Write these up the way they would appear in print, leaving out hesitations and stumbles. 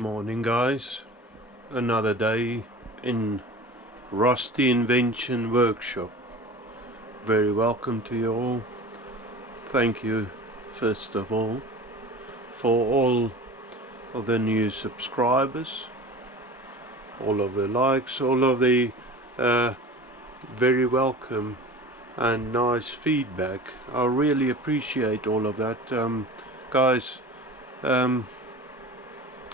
Morning guys, another day in Rusty Invention Workshop. Very welcome to you all. Thank you first of all for all of the new subscribers, all of the likes, all of the very welcome and nice feedback. I really appreciate all of that, guys.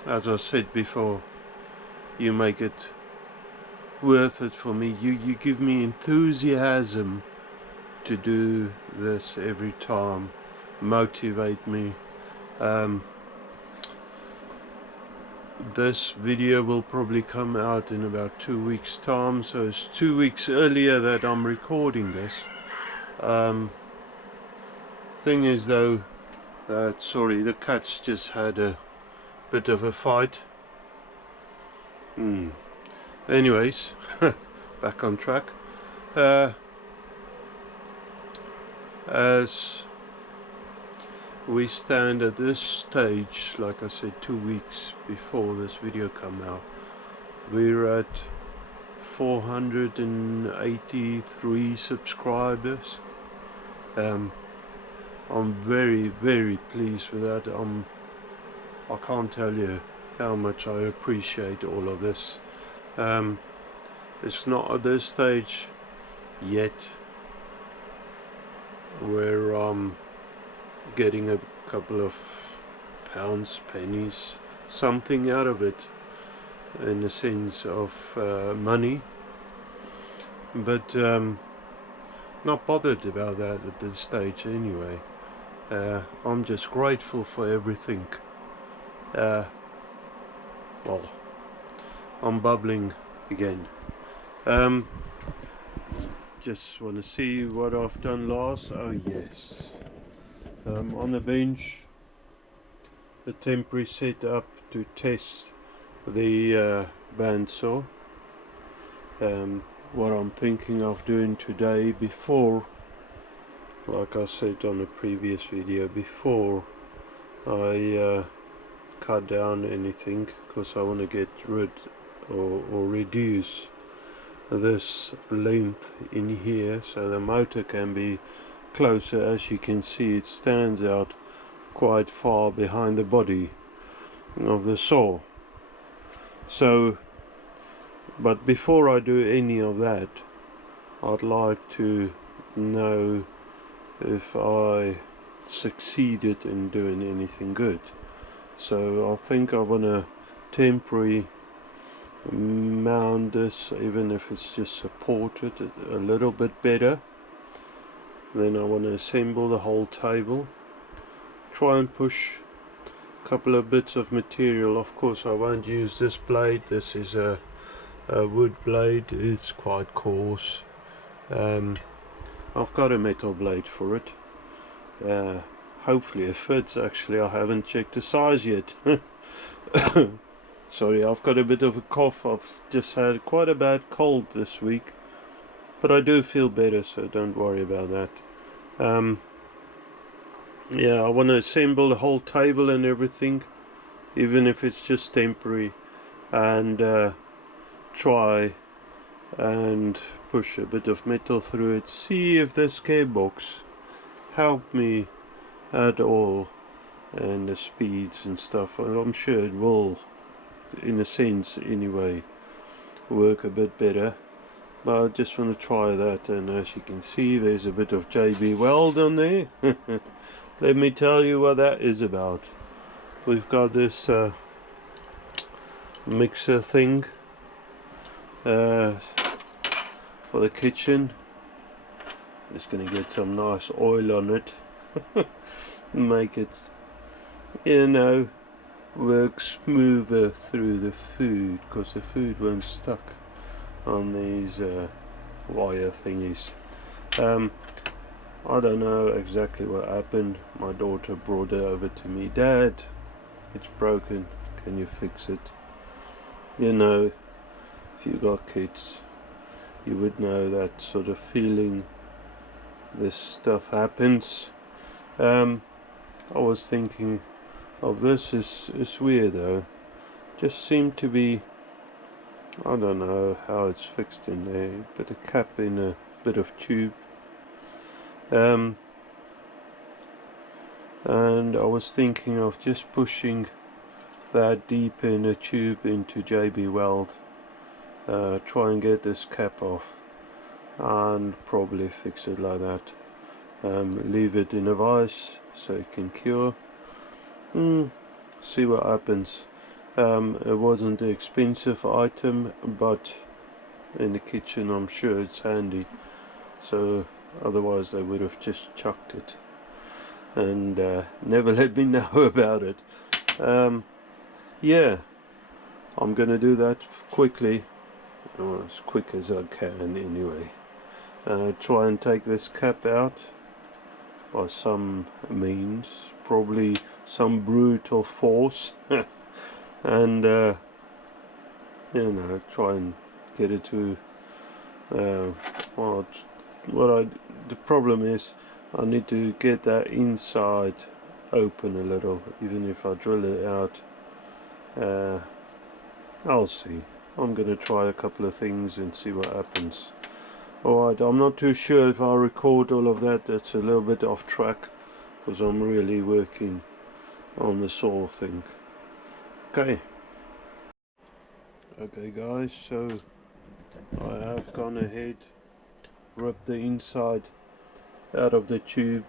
As I said before, you make it worth it for me. You give me enthusiasm to do this every time, motivate me. This video will probably come out in about 2 weeks time, so it's 2 weeks earlier that I'm recording this. Thing is though, sorry, the cats just had a bit of a fight. Anyways, back on track. As we stand at this stage, like I said, 2 weeks before this video come out, we're at 483 subscribers. I'm very pleased with that. I can't tell you how much I appreciate all of this. It's not at this stage yet where I'm getting a couple of pounds, pennies, something out of it in the sense of money, but not bothered about that at this stage anyway. I'm just grateful for everything. Well, I'm bubbling again. Just want to see what I've done last. Oh yes, on the bench, the temporary setup to test the bandsaw. What I'm thinking of doing today, before, like I said on the previous video, before I cut down anything, because I want to get rid or reduce this length in here so the motor can be closer. As you can see, it stands out quite far behind the body of the saw. So, but before I do any of that, I'd like to know if I succeeded in doing anything good. So I think I want to temporary mount this, even if it's just supported a little bit better. Then I want to assemble the whole table, try and push a couple of bits of material. Of course I won't use this blade. This is a wood blade. It's quite coarse. I've got a metal blade for it. Hopefully it fits. Actually, I haven't checked the size yet. Sorry, I've got a bit of a cough. I've just had quite a bad cold this week, but I do feel better, so don't worry about that. Yeah, I want to assemble the whole table and everything, even if it's just temporary, and try and push a bit of metal through it. See if this gearbox helped me at all, and the speeds and stuff. I'm sure it will, in a sense anyway, work a bit better, but I just want to try that. And as you can see, there's a bit of JB Weld on there. Let me tell you what that is about. We've got this mixer thing for the kitchen. Just going to get some nice oil on it. Make it, you know, work smoother through the food, because the food won't stuck on these wire thingies. I don't know exactly what happened. My daughter brought it over to me. Dad, it's broken, can you fix it? You know, if you got kids, you would know that sort of feeling. This stuff happens. I was thinking of this. Is weird though. just seemed to be, I don't know how it's fixed in there, but a cap in a bit of tube. And I was thinking of just pushing that deep in a tube into JB Weld, try and get this cap off and probably fix it like that. Leave it in a vise so it can cure. See what happens. It wasn't an expensive item, but in the kitchen I'm sure it's handy, so otherwise they would have just chucked it and never let me know about it. Yeah, I'm gonna do that quickly, or as quick as I can anyway. Try and take this cap out by some means, probably some brutal force, and you know, try and get it to well, the problem is I need to get that inside open a little, even if I drill it out. I'll see. I'm gonna try a couple of things and see what happens. Alright, I'm not too sure if I'll record all of that. That's a little bit off track because I'm really working on the saw thing. Okay guys, so I have gone ahead, rubbed the inside out of the tube.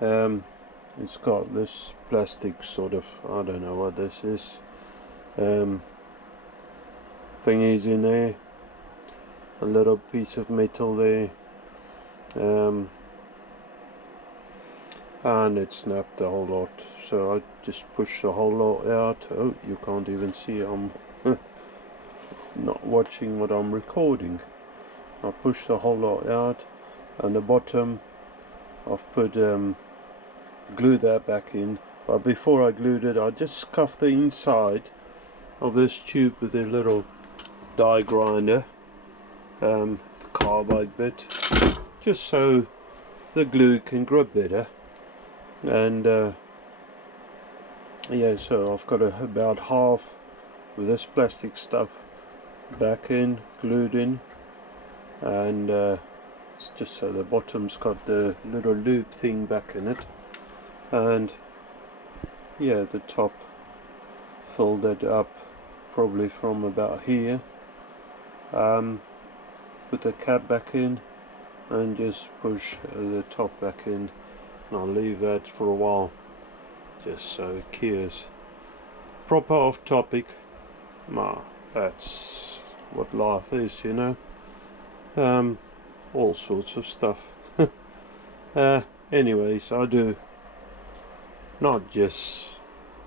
It's got this plastic sort of, I don't know what this is, thingies in there, a little piece of metal there, and it snapped the whole lot, so I just pushed the whole lot out. Oh, you can't even see I'm not watching what I'm recording. I pushed the whole lot out, and the bottom I've put glued that back in, but before I glued it I just scuffed the inside of this tube with a little die grinder, the carbide bit, just so the glue can grip better. And yeah, so I've got about half with this plastic stuff back in, glued in, and it's just so the bottom's got the little loop thing back in it, and yeah, the top filled it up probably from about here. Put the cap back in and just push the top back in, and I'll leave that for a while just so it cures. Proper off topic, that's what life is, you know. All sorts of stuff. Anyways, I do not just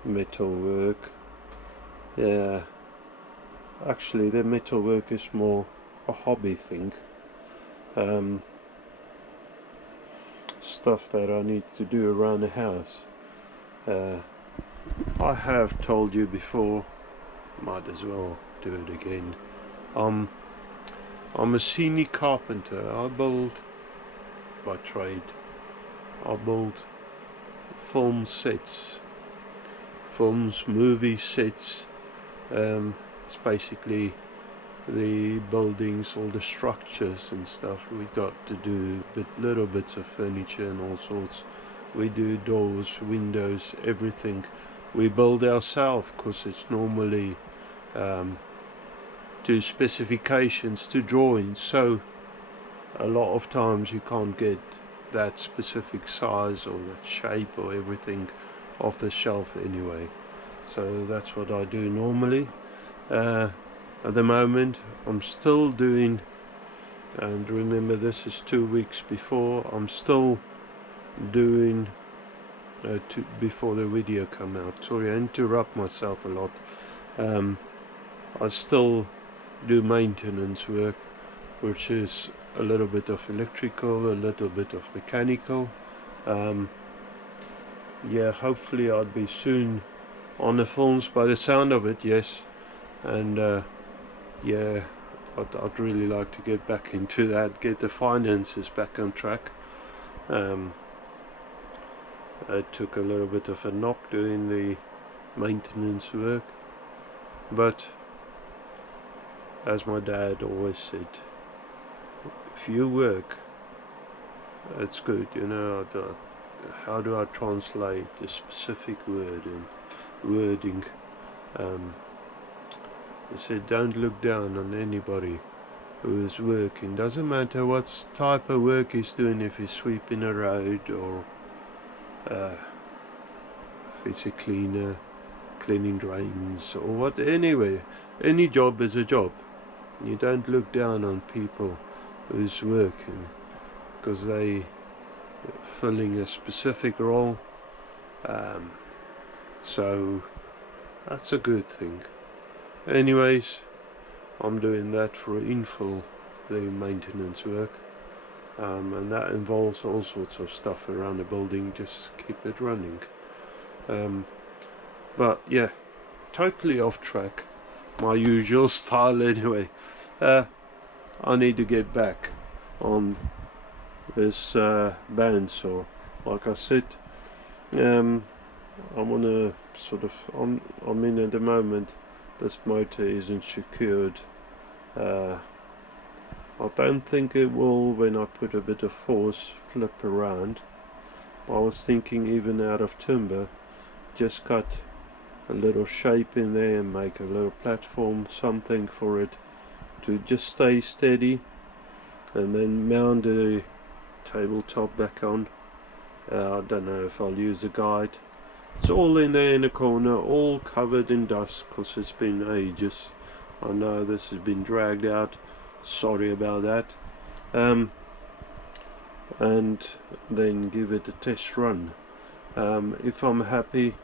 metal work. Yeah, actually the metal work is more a hobby thing. Stuff that I need to do around the house. I have told you before, might as well do it again. I'm a senior carpenter. I build by trade. I build film sets, films, movie sets. It's basically the buildings, all the structures and stuff. We got to do little bits of furniture and all sorts. We do doors, windows, everything. We build ourselves because it's normally to specifications, to drawings, so a lot of times you can't get that specific size or that shape or everything off the shelf anyway. So that's what I do normally. At the moment I'm still doing, and remember this is 2 weeks before, I'm still doing before the video come out. Sorry, I interrupt myself a lot. I still do maintenance work, which is a little bit of electrical, a little bit of mechanical. Yeah, hopefully I'll be soon on the films by the sound of it, yes. And yeah, I'd really like to get back into that, get the finances back on track. I took a little bit of a knock doing the maintenance work, But as my dad always said, if you work, it's good, you know. How do I translate the specific word and wording? He said, don't look down on anybody who is working. Doesn't matter what type of work he's doing, if he's sweeping a road or if he's a cleaner, cleaning drains or what. Anyway, any job is a job. You don't look down on people who's working because they filling a specific role. So that's a good thing. Anyways, I'm doing that for infill, the maintenance work, and that involves all sorts of stuff around the building, just keep it running. But yeah, totally off track, my usual style anyway. I need to get back on this bandsaw. Like I said, I'm on a sort of, I'm in at the moment, this motor isn't secured. I don't think it will when I put a bit of force flip around. I was thinking even out of timber, just cut a little shape in there and make a little platform, something for it to just stay steady, and then mount the tabletop back on. I don't know if I'll use a guide. It's all in there in the corner, all covered in dust because it's been ages. I know this has been dragged out, sorry about that. And then give it a test run. If I'm happy,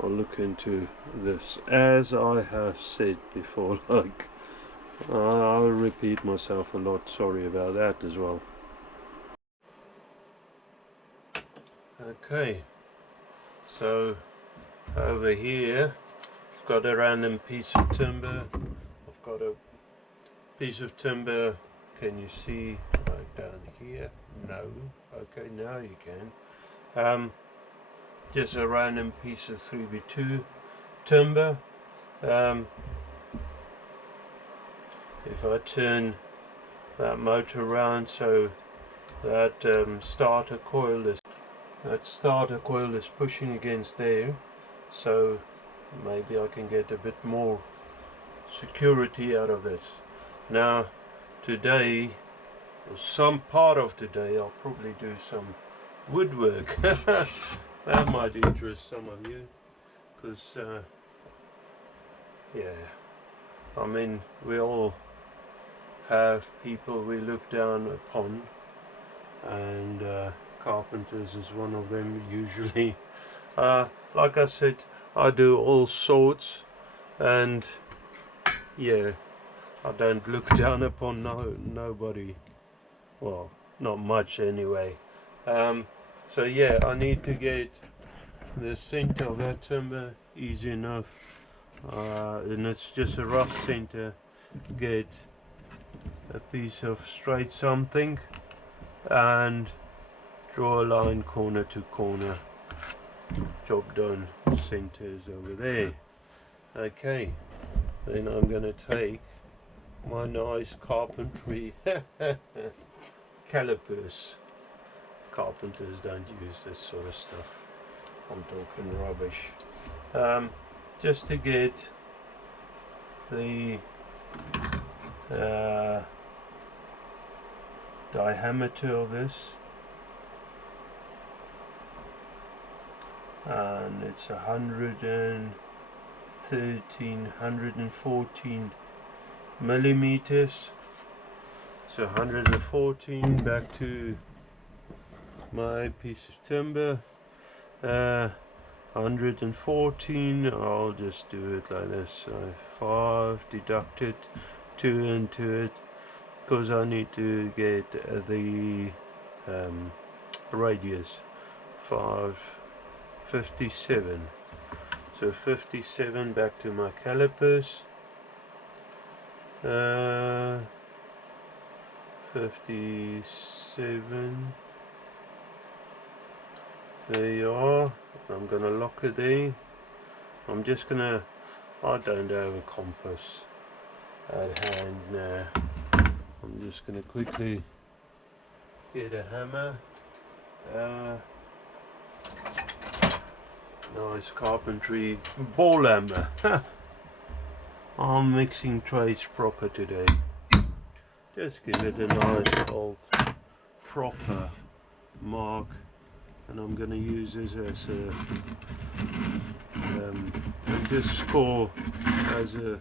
I'll look into this. As I have said before, like, I'll repeat myself a lot, sorry about that as well. Okay, so over here I've got a random piece of timber. I've got a piece of timber, can you see right down here? No. Okay, now you can. Just a random piece of 3x2 timber. If I turn that motor around so that starter coil is pushing against there, so maybe I can get a bit more security out of this. Now today, or some part of today, I'll probably do some woodwork. That might interest some of you, because yeah, I mean, we all have people we look down upon, and carpenters is one of them usually. Like I said, I do all sorts, and yeah, I don't look down upon nobody, well, not much anyway. So yeah, I need to get the center of that timber easy enough, and it's just a rough center. Get a piece of straight something and draw a line corner to corner. Job done. Center is over there. Okay, then I'm gonna take my nice carpentry calipers. Carpenters don't use this sort of stuff. I'm talking rubbish. Just to get the diameter of this, and it's 114 millimeters. So 114, back to my piece of timber. 114, I'll just do it like this. 5 deducted 2 into it, because I need to get the radius. 57. So 57, back to my calipers. 57. There you are. I'm gonna lock it there. I don't have a compass at hand now. I'm just going to quickly get a hammer. Nice carpentry ball hammer. I'm mixing trades proper today. Just give it a nice old proper mark, and I'm going to use this as a and just score as a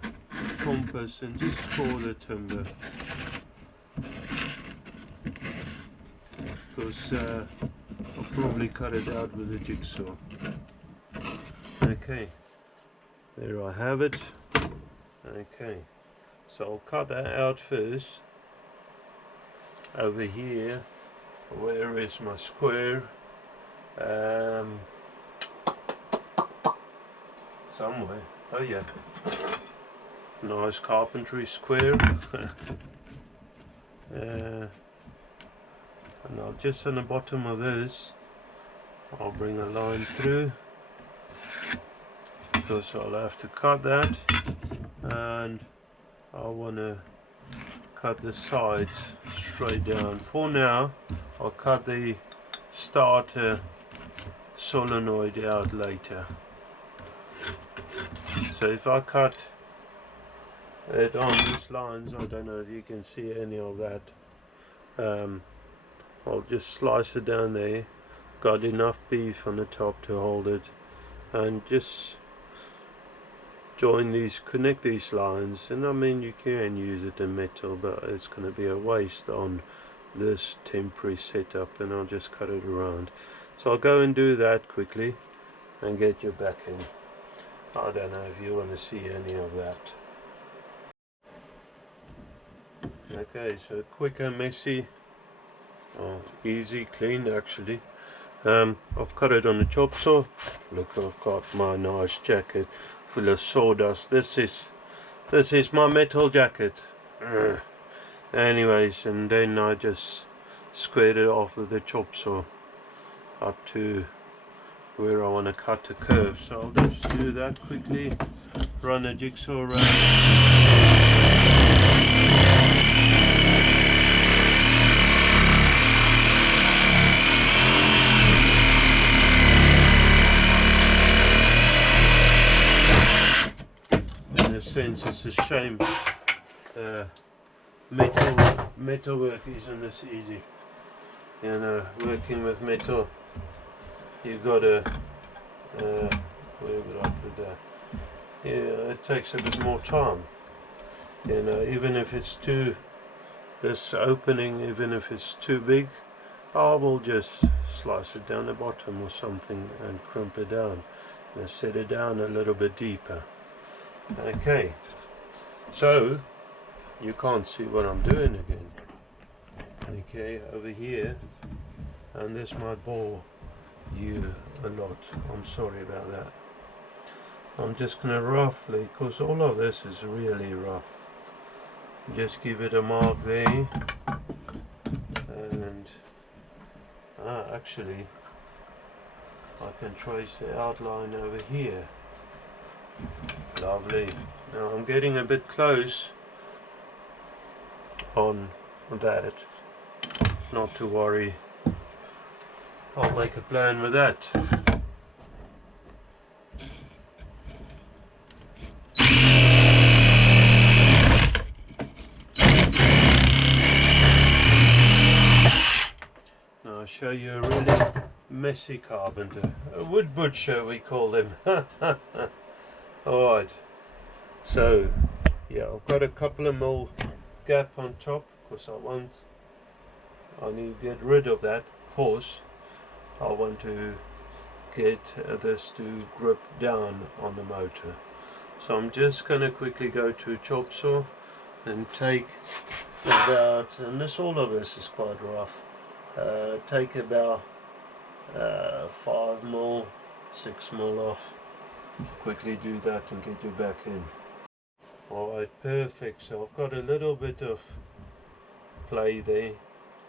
compass and just score the timber, because I'll probably cut it out with a jigsaw. Okay, there I have it. Okay, so I'll cut that out first. Over here, where is my square? Somewhere. Oh yeah, nice carpentry square. And I'll just on the bottom of this, I'll bring a line through, because I'll have to cut that, and I want to cut the sides straight down. For now, I'll cut the starter solenoid out later. So if I cut it on these lines, I don't know if you can see any of that, I'll just slice it down there. Got enough beef on the top to hold it, and just join these, connect these lines. And I mean, you can use it in metal, but it's going to be a waste on this temporary setup, and I'll just cut it around. So I'll go and do that quickly and get you back in. I don't know if you want to see any of that. Okay, so quick and messy, easy, clean actually. I've cut it on the chop saw. Look, I've got my nice jacket full of sawdust. This is my metal jacket. Anyways, and then I just squared it off with the chop saw up to where I want to cut the curve. So I'll just do that quickly, run a jigsaw around. In a sense, it's a shame metal work isn't this easy. You know, working with metal, you've got to where would I put that? Yeah, it takes a bit more time. You know, even if it's this opening, even if it's too big, I will just slice it down the bottom or something and crimp it down and set it down a little bit deeper. Okay, so you can't see what I'm doing again. Okay, over here, and this might bore you a lot. I'm sorry about that. I'm just going to roughly, because all of this is really rough, just give it a mark there, and actually I can trace the outline over here. Lovely. Now I'm getting a bit close on that. Not to worry, I'll make a plan with that. Now I'll show you a really messy carpenter, a wood butcher we call them. Alright, so yeah, I've got a couple of mil gap on top, because I need to get rid of that. Of course, I want to get this to grip down on the motor. So I'm just going to quickly go to a chop saw and take about, and all of this is quite rough, take about 5 mil, 6 mil off. Quickly do that and get you back in. Alright, perfect. So I've got a little bit of play there.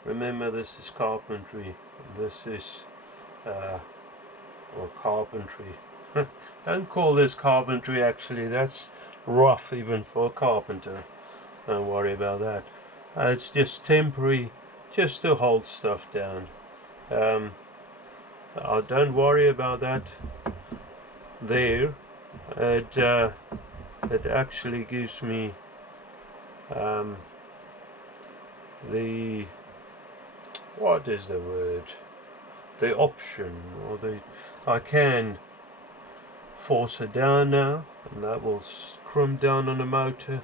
Remember, this is carpentry. This is carpentry. Don't call this carpentry, actually. That's rough even for a carpenter. Don't worry about that. It's just temporary, just to hold stuff down. Don't worry about that there. It actually gives me the, what is the word? The option, or I can force it down now, and that will scrimp down on the motor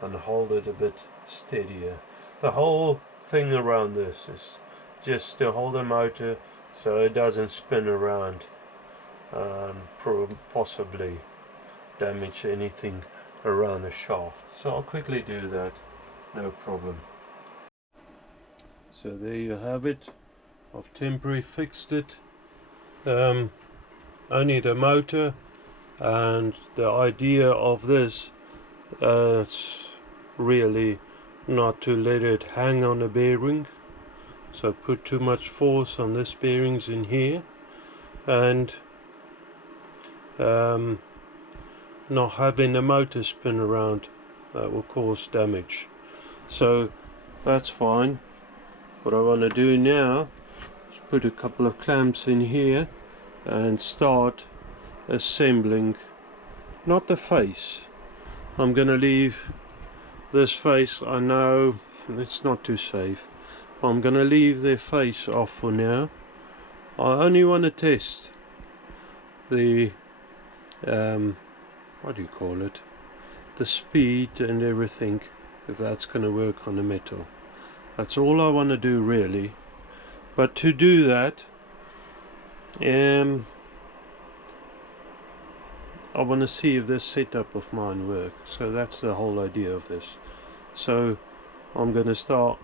and hold it a bit steadier. The whole thing around this is just to hold the motor so it doesn't spin around and possibly damage anything around the shaft. So I'll quickly do that, no problem. So there you have it. I've temporarily fixed it. Only the motor, and the idea of this is really not to let it hang on the bearing. So put too much force on this bearings in here, and not having the motor spin around. That will cause damage. So that's fine. What I want to do now is put a couple of clamps in here and start assembling, not the face. I'm going to leave this face, I know it's not too safe, but I'm going to leave the face off for now. I only want to test the what do you call it, the speed and everything, if that's going to work on the metal. That's all I want to do, really. But to do that, I want to see if this setup of mine works. So that's the whole idea of this. So I'm going to start,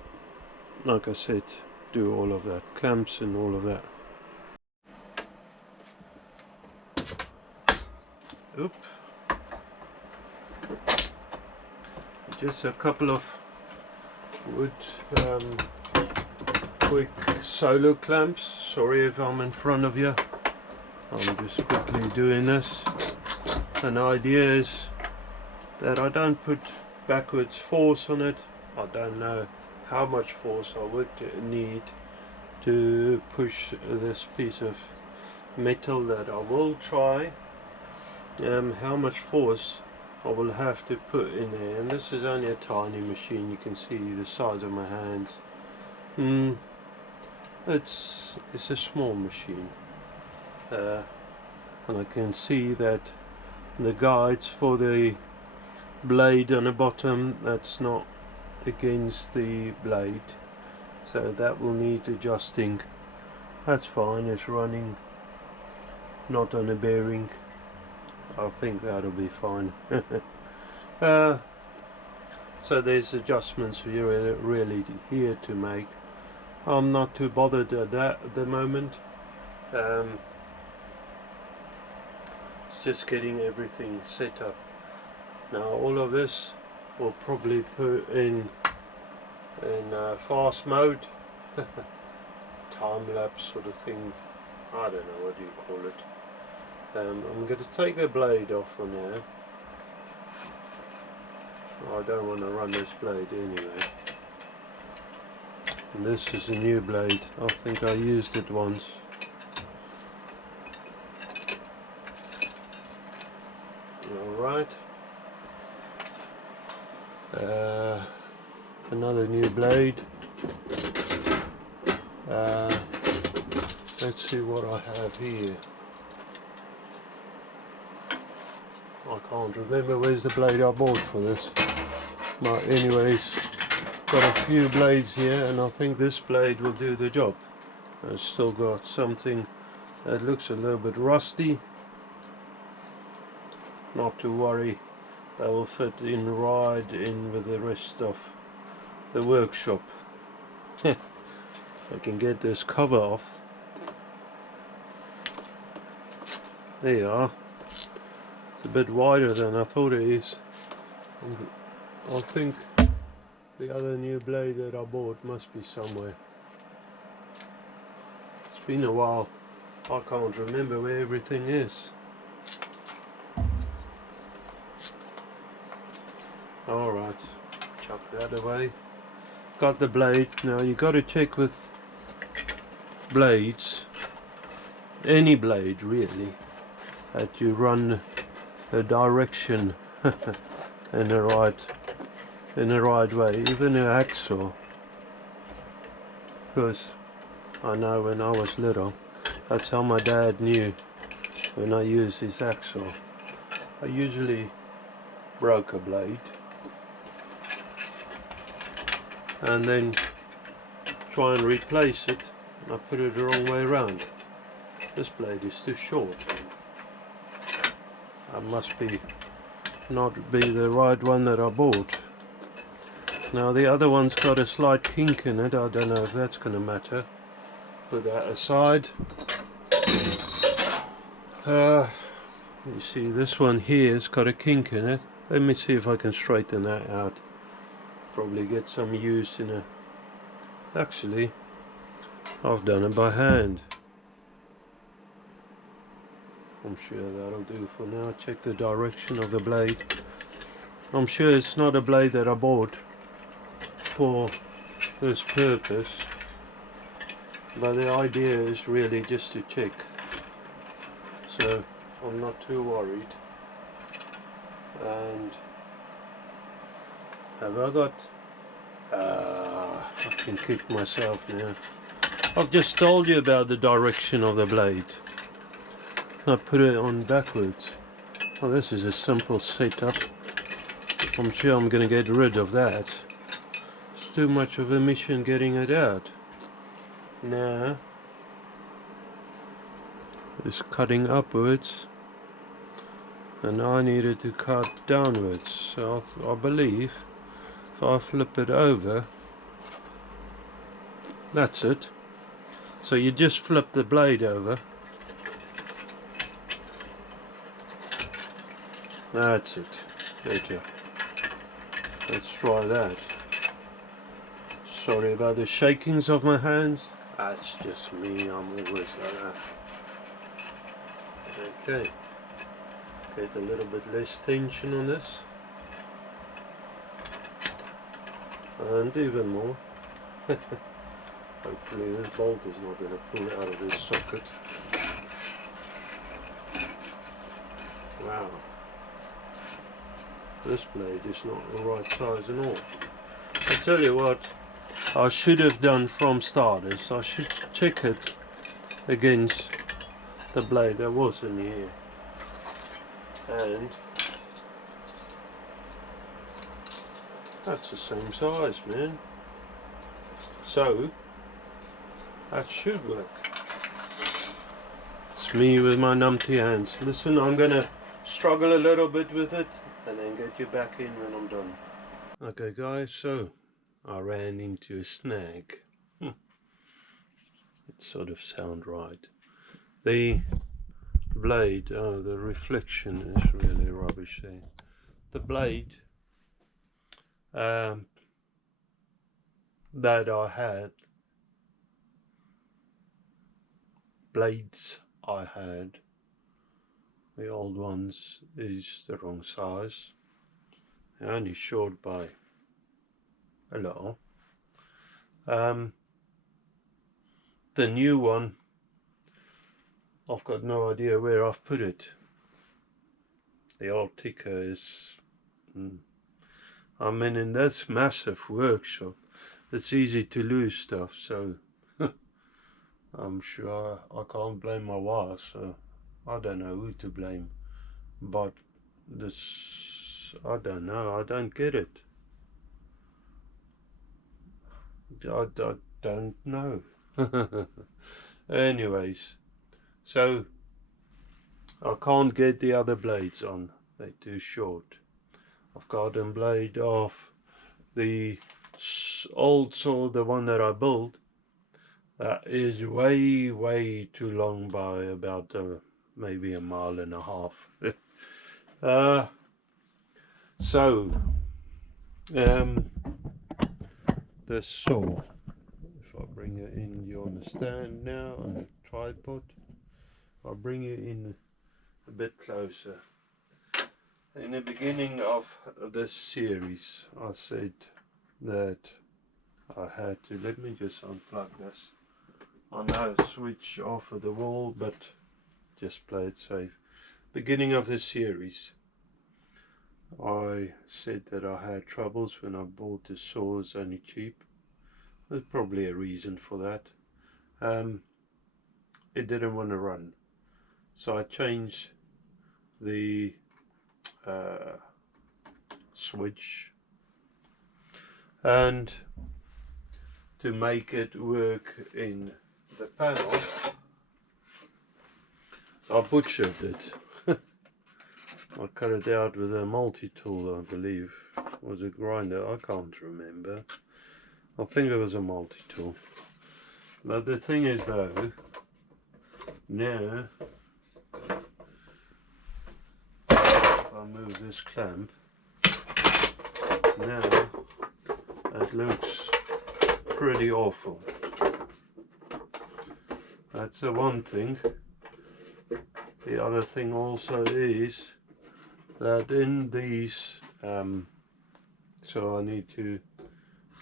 like I said, do all of that, clamps and all of that. Oop. Just a couple of wood quick solo clamps. Sorry if I'm in front of you. I'm just quickly doing this. And the idea is that I don't put backwards force on it. I don't know how much force I would need to push this piece of metal that I will try. How much force I will have to put in there, and this is only a tiny machine. You can see the size of my hands. It's a small machine, and I can see that the guides for the blade on the bottom, that's not against the blade, so that will need adjusting. That's fine, it's running not on a bearing. I think that'll be fine. So there's adjustments really here to make. I'm not too bothered at that at the moment. It's just getting everything set up. Now all of this will probably put in fast mode, time lapse sort of thing. I don't know, what do you call it. I'm going to take the blade off for now. I don't want to run this blade anyway. And this is a new blade. I think I used it once. Alright. Another new blade. Let's see what I have here. I can't remember where's the blade I bought for this. But anyways, got a few blades here, and I think this blade will do the job. I've still got something that looks a little bit rusty. Not to worry, that will fit in right in with the rest of the workshop. If I can get this cover off. There you are. It's a bit wider than I thought it is. I think the other new blade that I bought must be somewhere. It's been a while. I can't remember where everything is. Alright, chuck that away. Got the blade. Now you got to check with blades, any blade really, that you run the direction in the right way, even a hacksaw. Because I know when I was little, that's how my dad knew when I used his hacksaw. I usually broke a blade and then try and replace it, and I put it the wrong way around. This blade is too short. I must not be the right one that I bought. Now the other one's got a slight kink in it. I don't know if that's going to matter. Put that aside. You see this one here has got a kink in it. Let me see if I can straighten that out. Probably get some use in a... Actually, I've done it by hand. I'm sure that'll do for now. Check the direction of the blade. I'm sure it's not a blade that I bought for this purpose, but the idea is really just to check, so I'm not too worried. And have I got... I can kick myself now. I've just told you about the direction of the blade. I put it on backwards. Oh, this is a simple setup. I'm sure I'm going to get rid of that. It's too much of a mission getting it out. Now it's cutting upwards, and I needed to cut downwards. So I believe if I flip it over, that's it. So you just flip the blade over. That's it. Better. Let's try that. Sorry about the shakings of my hands. That's just me. I'm always like that. Okay. Get a little bit less tension on this. And even more. Hopefully this bolt is not going to pull out of this socket. Wow. This blade is not the right size at all. I tell you what I should have done from start is I should check it against the blade that was in here, and that's the same size, man. So that should work. It's me with my numpty hands. Listen, I'm gonna struggle a little bit with it and then get you back in when I'm done. Okay guys, so I ran into a snag. It sort of sound right. The blade, oh, the reflection is really rubbish there. The blade that I had, blades I had, the old ones, is the wrong size. They're only short by a little. The new one, I've got no idea where I've put it. The old ticker is... I mean, in this massive workshop, it's easy to lose stuff, so I'm sure I can't blame my wife, so I don't know who to blame. But this, I don't know, I don't get it. I don't know. Anyways, so I can't get the other blades on, they're too short. I've got a blade off the old saw, the one that I built, that is way too long by about maybe a mile and a half. So the saw, if I bring it in, you understand now, on the tripod, I'll bring it in a bit closer. In the beginning of this series I said that I had to, let me just unplug this. I know switch off of the wall, but just play it safe. Beginning of this series I said that I had troubles when I bought the saws only cheap. There's probably a reason for that. It didn't want to run, so I changed the switch, and to make it work in the panel I butchered it. I cut it out with a multi-tool, I believe. Was a grinder, I can't remember. I think it was a multi-tool. But the thing is though, now if I move this clamp, now it looks pretty awful. That's the one thing. The other thing also is that in these, so I need to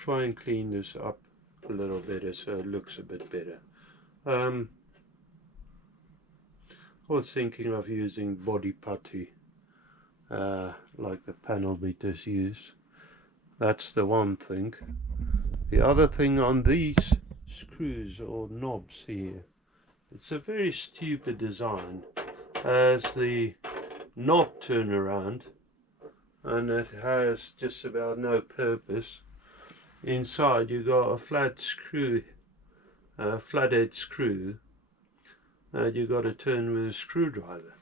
try and clean this up a little better so it looks a bit better. I was thinking of using body putty, like the panel beaters use. That's the one thing. The other thing on these screws or knobs here, it's a very stupid design. As the knob turnaround, and it has just about no purpose. Inside you got a flat screw, flathead screw that you got to turn with a screwdriver.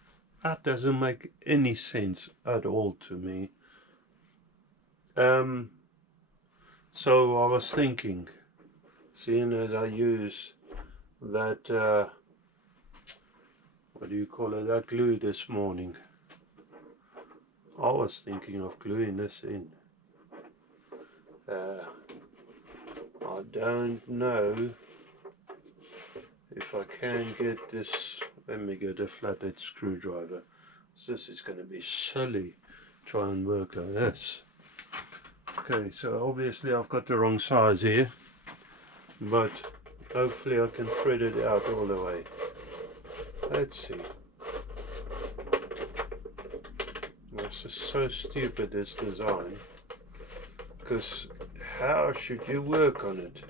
That doesn't make any sense at all to me. So I was thinking, seeing as I use that what do you call it, that glue this morning, I was thinking of gluing this in. I don't know if I can get this. Let me get a flathead screwdriver. This is going to be silly, try and work like this. Okay, so obviously I've got the wrong size here, but hopefully I can thread it out all the way. Let's see. This is so stupid, this design, because how should you work on it?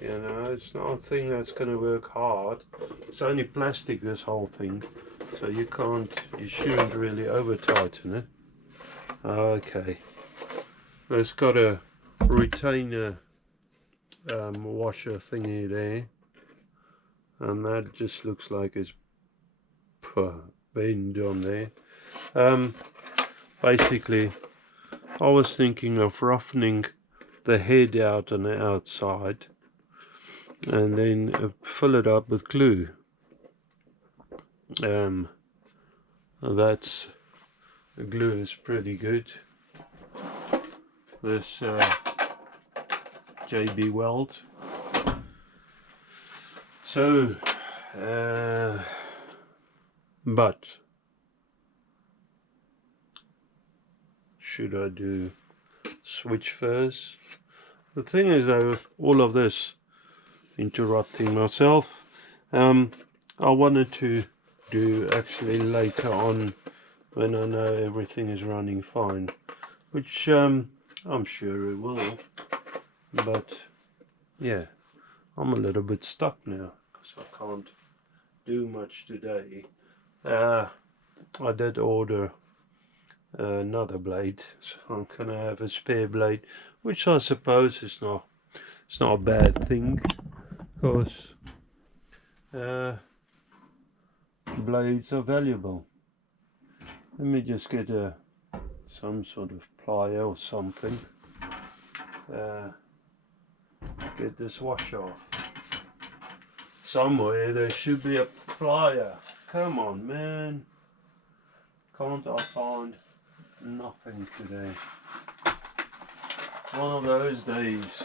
You know, it's not a thing that's going to work hard. It's only plastic, this whole thing, so you shouldn't really over tighten it. Okay, it's got a retainer washer thingy there, and that just looks like it's bend on there. Basically I was thinking of roughening the head out on the outside and then fill it up with glue. That's the glue is pretty good. This JB Weld. So but should I do switch first? The thing is though, all of this, interrupting myself, I wanted to do actually later on when I know everything is running fine, which I'm sure it will, but yeah, I'm a little bit stuck now because I can't do much today. I did order another blade, so I'm gonna have a spare blade, which I suppose is not, it's not a bad thing, because blades are valuable. Let me just get some sort of plier or something. Get this wash off. Somewhere there should be a plier. Come on, man. Can't I find nothing today? One of those days.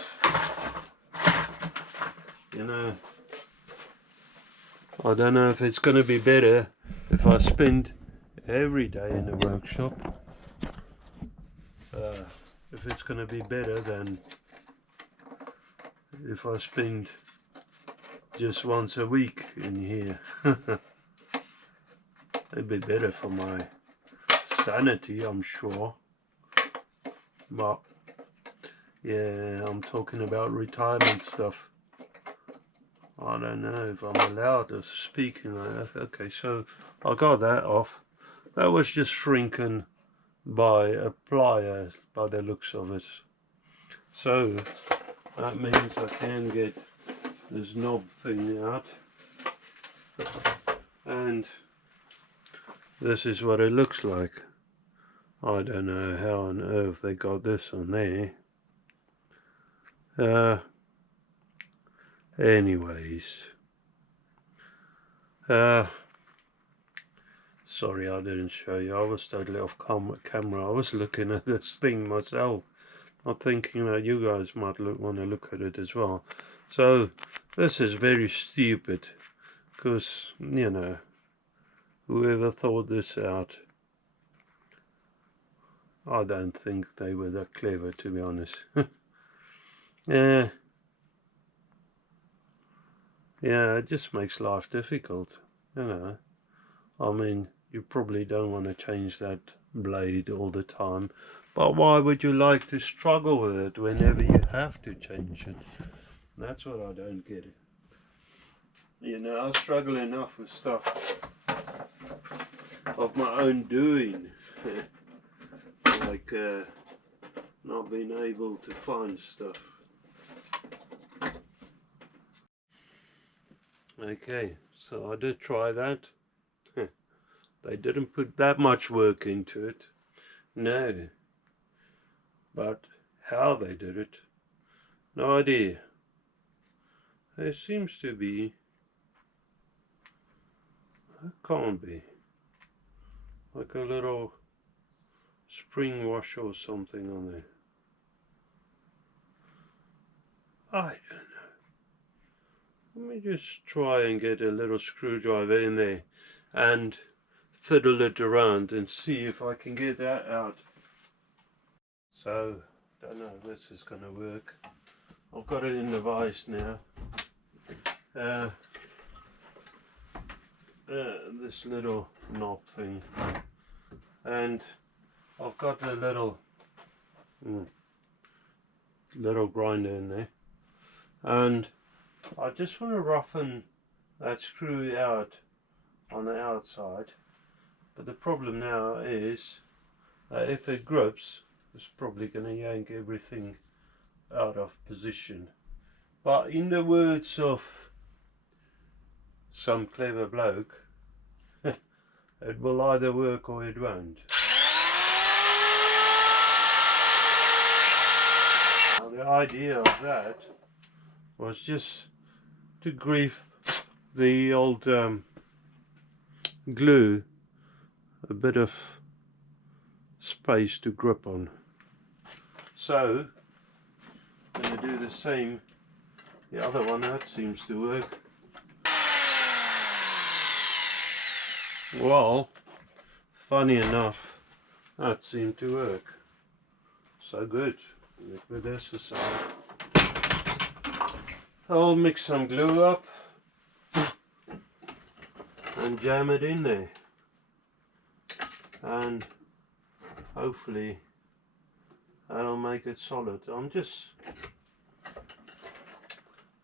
You know, I don't know if it's going to be better if I spend every day in the workshop. If it's going to be better than if I spend just once a week in here. It'd be better for my sanity, I'm sure. But yeah, I'm talking about retirement stuff. I don't know if I'm allowed to speak in like that. Okay, so I got that off. That was just shrinking by a plier by the looks of it. So that means I can get this knob thing out. And this is what it looks like. I don't know how on earth they got this on there. Anyways. Sorry I didn't show you. I was totally off camera. I was looking at this thing myself. I'm thinking that you guys might want to look at it as well. So this is very stupid. Because, you know, whoever thought this out, I don't think they were that clever, to be honest. Yeah, it just makes life difficult, you know. I mean, you probably don't want to change that blade all the time, but why would you like to struggle with it whenever you have to change it? That's what I don't get it. You know, I struggle enough with stuff of my own doing. Like not being able to find stuff. Okay, so I did try that. They didn't put that much work into it. No. But how they did it, no idea. There seems to be, it can't be, like a little spring washer or something on there. I don't know. Let me just try and get a little screwdriver in there and fiddle it around and see if I can get that out. So, don't know if this is going to work. I've got it in the vise now. This little knob thing, and I've got a little grinder in there, and I just want to roughen that screw out on the outside. But the problem now is that if it grips, it's probably going to yank everything out of position. But in the words of some clever bloke, it will either work or it won't. Now the idea of that was just to give the old glue a bit of space to grip on. So I'm going to do the same. The other one, that seems to work. Well, funny enough, that seemed to work. So good. With this aside, I'll mix some glue up and jam it in there, and hopefully that'll make it solid.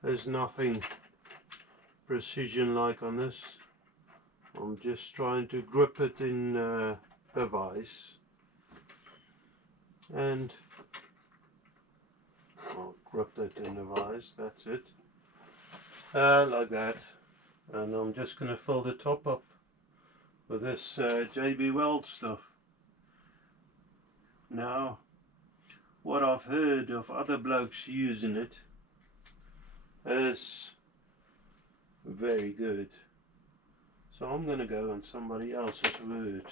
There's nothing precision like on this. I'm just trying to grip it in the vise, and I'll grip it in the vise, that's it, like that. And I'm just going to fill the top up with this JB Weld stuff. Now, what I've heard of other blokes using it is very good. So I'm going to go on somebody else's word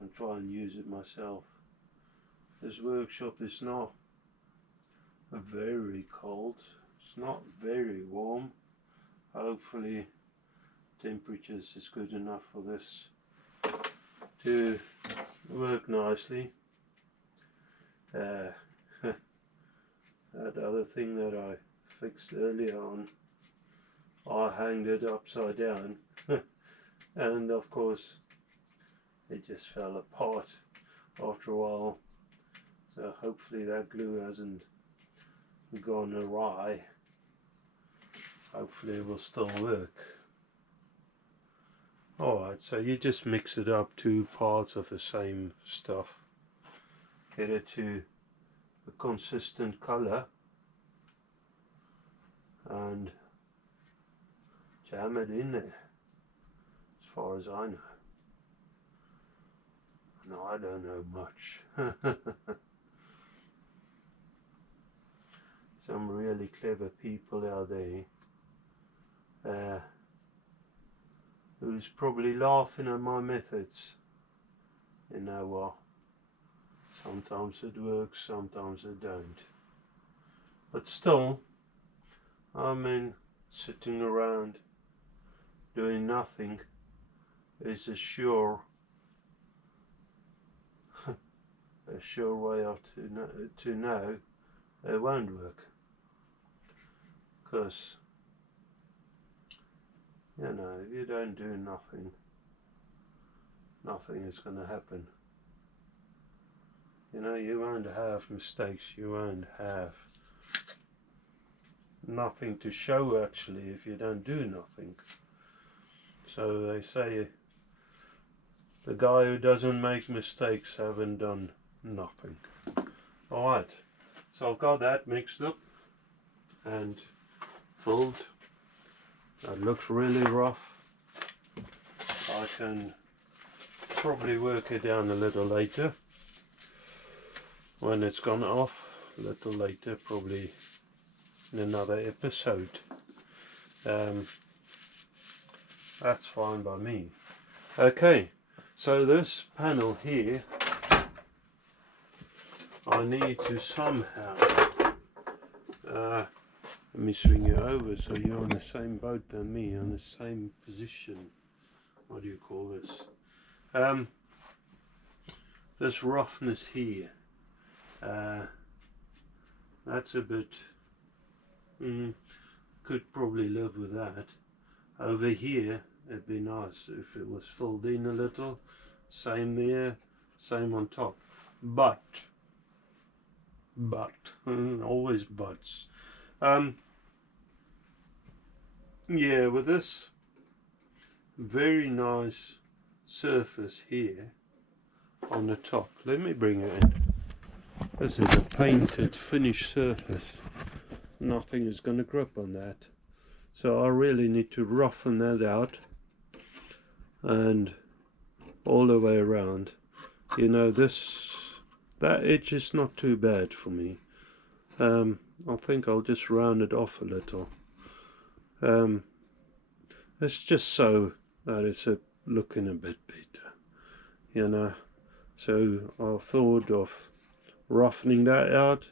and try and use it myself. This workshop is not very cold, it's not very warm. Hopefully temperatures is good enough for this to work nicely. That other thing that I fixed earlier on, I hanged it upside down and of course it just fell apart after a while, so hopefully that glue hasn't gone awry. Hopefully it will still work. Alright, so you just mix it up, 2 parts of the same stuff, get it to a consistent color and jam it in there, as far as I know. No, I don't know much. Some really clever people out there who's probably laughing at my methods. You know what? Sometimes it works, sometimes it don't. But still, I mean, sitting around doing nothing is a sure way of to know it won't work. Because, you know, if you don't do nothing, nothing is going to happen. You know, you won't have mistakes, you won't have nothing to show actually if you don't do nothing. So they say the guy who doesn't make mistakes haven't done nothing. Alright, so I've got that mixed up and filled. That looks really rough. I can probably work it down a little later when it's gone off, a little later, probably in another episode. That's fine by me. Okay, so this panel here, I need to somehow let me swing you over so you're on the same boat than me, on the same position. What do you call this? This roughness here, that's a bit, could probably live with that. Over here it'd be nice if it was filled in a little, same there, same on top, but always buts. Yeah, with this very nice surface here on the top, let me bring it in. This is a painted finished surface, nothing is going to grip on that, so I really need to roughen that out and all the way around. You know, that edge is not too bad for me. I think I'll just round it off a little. It's just so that it's looking a bit better, you know. So I thought of roughening that out,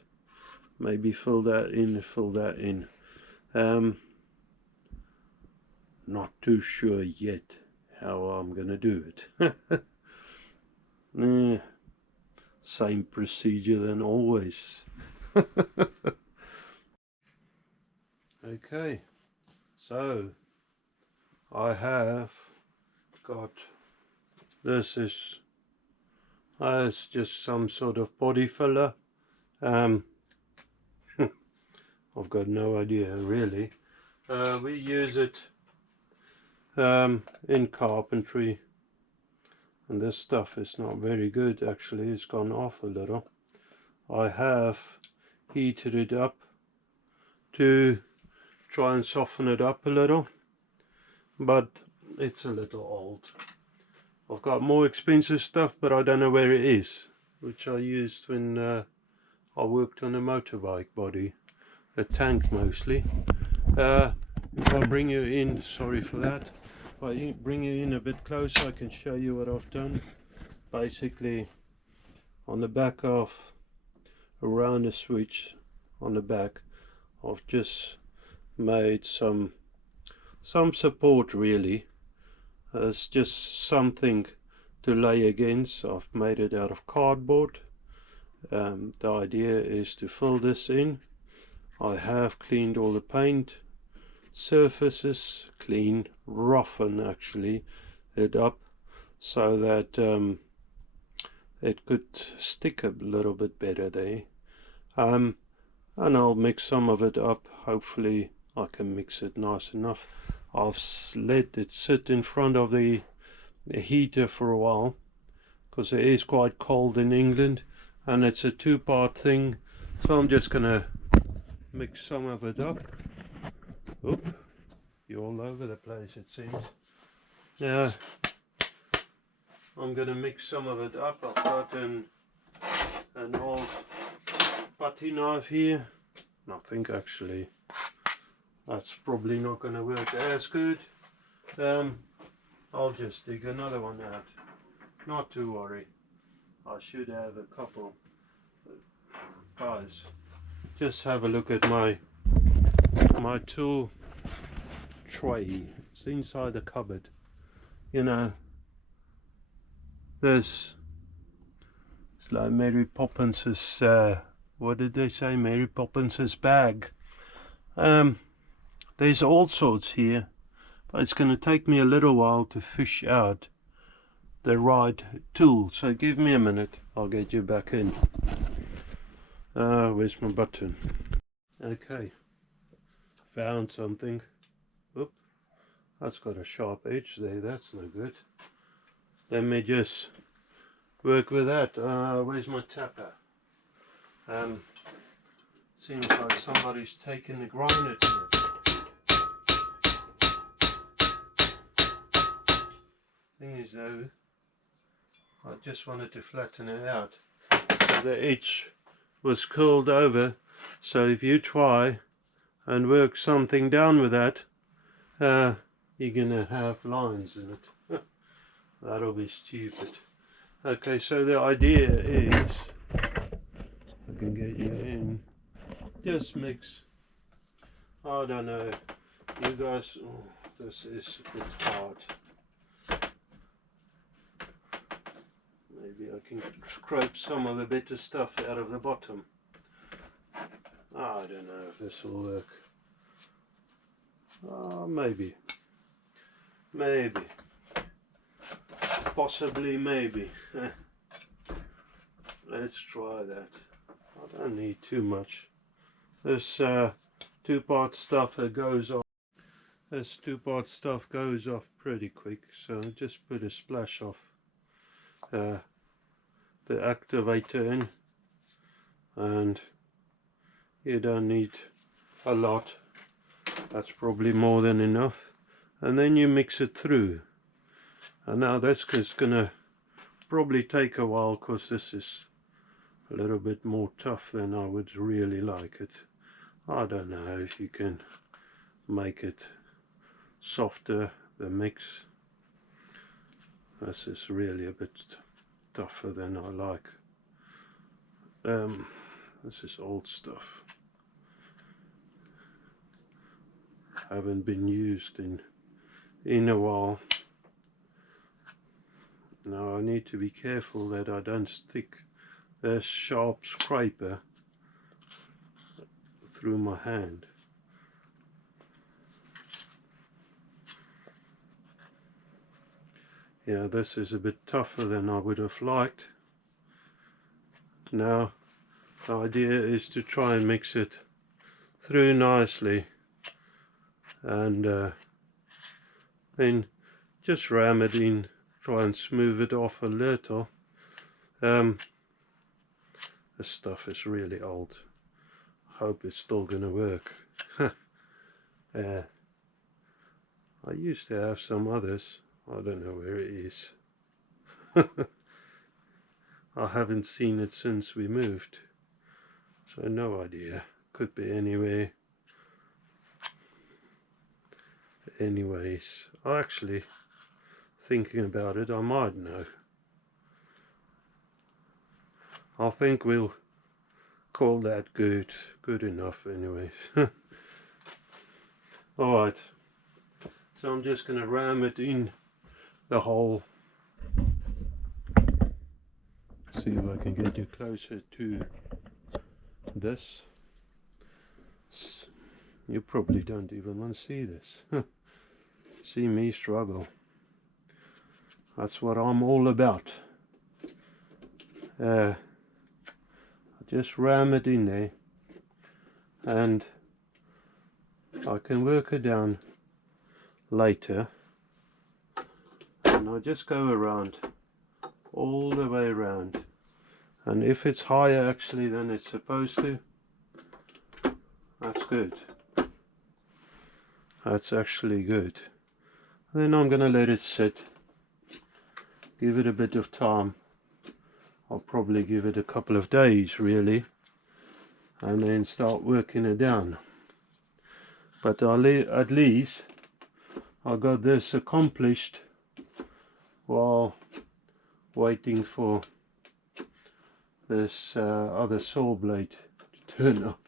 maybe fill that in. Not too sure yet how I'm gonna do it. Same procedure than always. Okay, so I have got, this is it's just some sort of body filler. I've got no idea really. We use it in carpentry, and this stuff is not very good actually, it's gone off a little. I have heated it up to try and soften it up a little, but it's a little old. I've got more expensive stuff, but I don't know where it is, which I used when I worked on a motorbike body, a tank mostly. If I bring you in, sorry for that, if I bring you in a bit closer I can show you what I've done. Basically on the back of, around the switch on the back, I've just made some support really. It's just something to lay against. I've made it out of cardboard. The idea is to fill this in. I have cleaned all the paint surfaces, clean, roughen actually it up so that it could stick a little bit better there. And I'll mix some of it up. Hopefully I can mix it nice enough. I've let it sit in front of the heater for a while because it is quite cold in England, and it's a two-part thing, so I'm just gonna mix some of it up. Oop, you're all over the place it seems. Now I'm gonna mix some of it up. I've got an old putty knife here. I think actually that's probably not going to work as good. I'll just dig another one out. Not to worry. I should have a couple. Guys, just have a look at my tool tray. It's inside the cupboard. You know, it's like Mary Poppins's what did they say? Mary Poppins's bag. There's all sorts here, but it's going to take me a little while to fish out the right tool. So give me a minute, I'll get you back in. Where's my button? Okay, found something. Oop, that's got a sharp edge there, that's no good. Let me just work with that. Where's my tapper? Seems like somebody's taken the grinder to it. Thing is though, I just wanted to flatten it out. So the edge was curled over, so if you try and work something down with that, you're gonna have lines in it. That'll be stupid. Okay, so the idea is, I can get you in, just mix, I don't know, you guys, oh, this is a bit hard. Maybe I can scrape some of the bitter stuff out of the bottom. I don't know if this will work. Maybe. Maybe. Possibly, maybe. Let's try that. I don't need too much. This two-part stuff that goes off. This two-part stuff goes off pretty quick, so just put a splash of the activator in, and you don't need a lot. That's probably more than enough, and then you mix it through. And now that's just gonna probably take a while because this is a little bit more tough than I would really like it. I don't know if you can make it softer, the mix. This is really a bit tougher than I like. This is old stuff. Haven't been used in a while. Now I need to be careful that I don't stick the sharp scraper through my hand. Yeah, this is a bit tougher than I would have liked. Now the idea is to try and mix it through nicely, and then just ram it in, try and smooth it off a little. This stuff is really old. Hope it's still gonna work. I used to have some others. I don't know where it is. I haven't seen it since we moved, so no idea. Could be anywhere. Anyways, actually, thinking about it, I might know. I think we'll call that good enough anyway. Alright, so I'm just going to ram it in the hole see if I can get you closer to this. You probably don't even want to see this. See me struggle. That's what I'm all about. I just ram it in there and I can work it down later, and I just go around all the way around, and if it's higher actually than it's supposed to, that's good. That's actually good. Then I'm gonna let it sit, give it a bit of time. I'll probably give it a couple of days really, and then start working it down. But at least I got this accomplished while waiting for this other saw blade to turn up.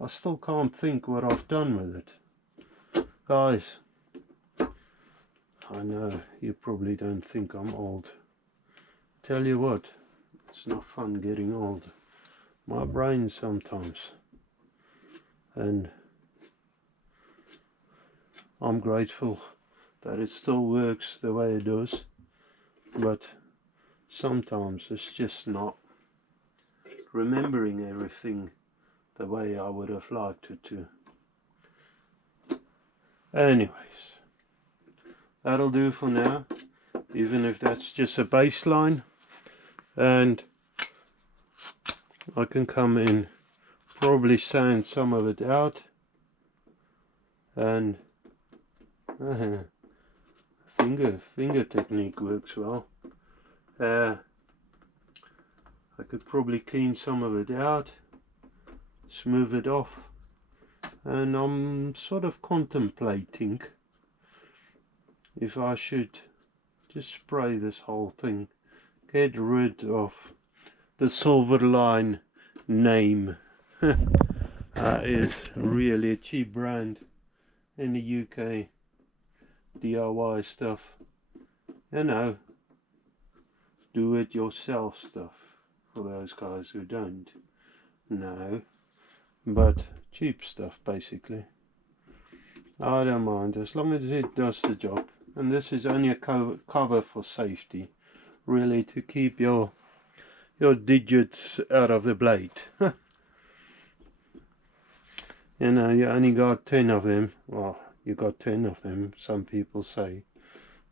I still can't think what I've done with it. Guys, I know you probably don't think I'm old. Tell you what, it's not fun getting old. My brain sometimes. And I'm grateful that it still works the way it does. But sometimes it's just not remembering everything the way I would have liked it to. Anyways, that'll do for now, even if that's just a baseline, and I can come in, probably sand some of it out, and finger technique works well. I could probably clean some of it out, smooth it off, and I'm sort of contemplating if I should just spray this whole thing, get rid of the Silver Line name. Is really a cheap brand in the UK, DIY stuff, you know, do it yourself stuff for those guys who don't know, but cheap stuff basically. I don't mind as long as it does the job, and this is only a cover for safety, really, to keep your digits out of the blade. You know, you only got 10 of them. Well, you got 10 of them, some people say.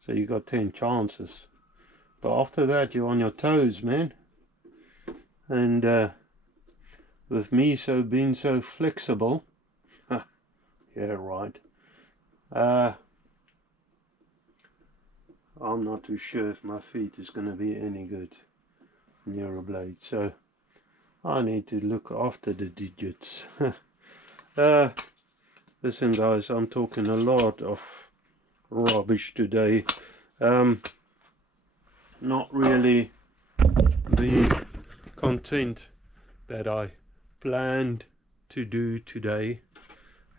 So you got 10 chances. But after that, you're on your toes, man. And with me being so flexible, yeah, right. I'm not too sure if my feet is going to be any good near a blade. So I need to look after the digits. Listen guys, I'm talking a lot of rubbish today. Not really the content that I planned to do today.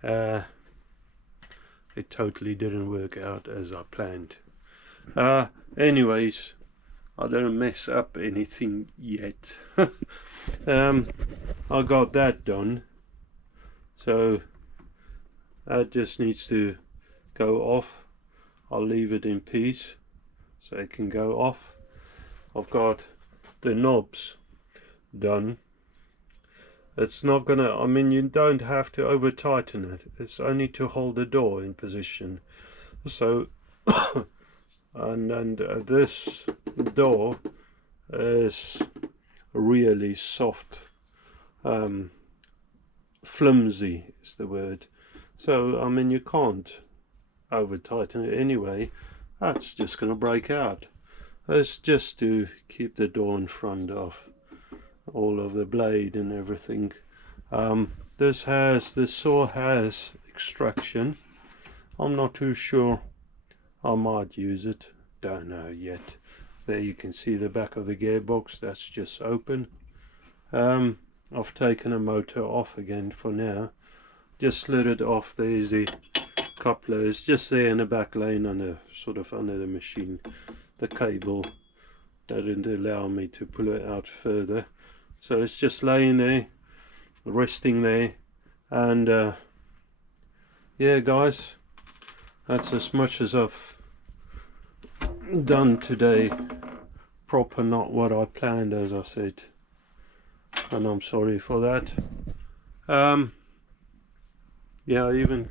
It totally didn't work out as I planned. Anyways, I don't mess up anything yet. I got that done. So that just needs to go off. I'll leave it in peace so it can go off. I've got the knobs done. It's not gonna, I mean, you don't have to over tighten it. It's only to hold the door in position. So and this door is really soft. Flimsy is the word. So I mean, you can't over tighten it anyway. That's just going to break out. It's just to keep the door in front of all of the blade and everything. This saw has extraction. I'm not too sure. I might use it, don't know yet. There you can see the back of the gearbox, that's just open. I've taken a motor off again for now. Just slid it off. There's the coupler, it's just there in the back lane, under, sort of under the machine. The cable didn't allow me to pull it out further, so it's just laying there, resting there. And yeah guys, that's as much as I've done today. Proper, not what I planned, as I said, and I'm sorry for that. Yeah, I even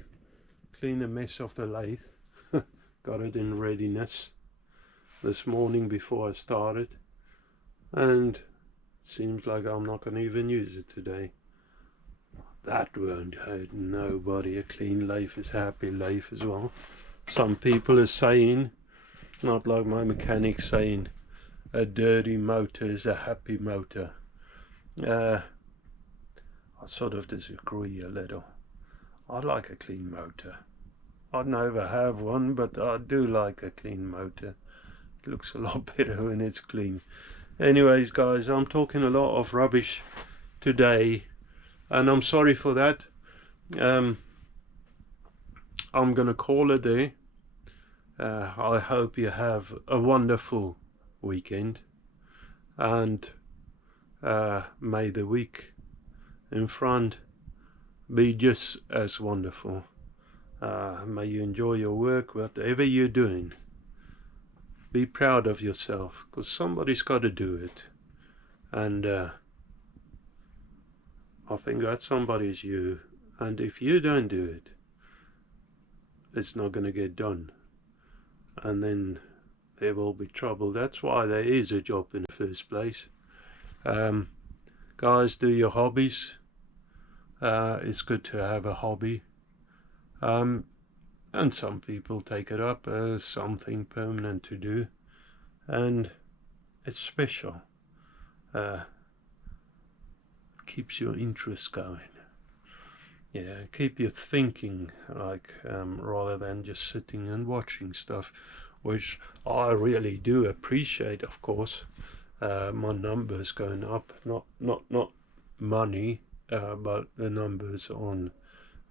cleaned the mess of the lathe. Got it in readiness this morning before I started, and it seems like I'm not going to even use it today. That won't hurt nobody. A clean lathe is a happy lathe as well. Some people are saying, not like my mechanic saying, a dirty motor is a happy motor. I sort of disagree a little. I like a clean motor. I'd never have one, but I do like a clean motor. It looks a lot better when it's clean. Anyways guys, I'm talking a lot of rubbish today, and I'm sorry for that. I'm gonna call it there. I hope you have a wonderful weekend, and may the week in front be just as wonderful. May you enjoy your work, whatever you're doing. Be proud of yourself, because somebody's got to do it, and I think that somebody's you. And if you don't do it, it's not going to get done, and then there will be trouble. That's why there is a job in the first place. Guys, do your hobbies. It's good to have a hobby, and some people take it up as something permanent to do, and it's special. Keeps your interest going. Yeah, keep you thinking, like, rather than just sitting and watching stuff, which I really do appreciate, of course. My numbers going up, not money, but the numbers on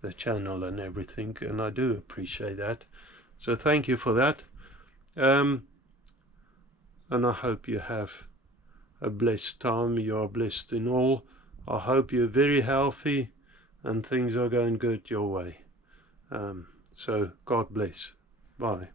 the channel and everything, and I do appreciate that. So thank you for that. And I hope you have a blessed time. You are blessed in all. I hope you're very healthy and things are going good your way. So God bless. Bye.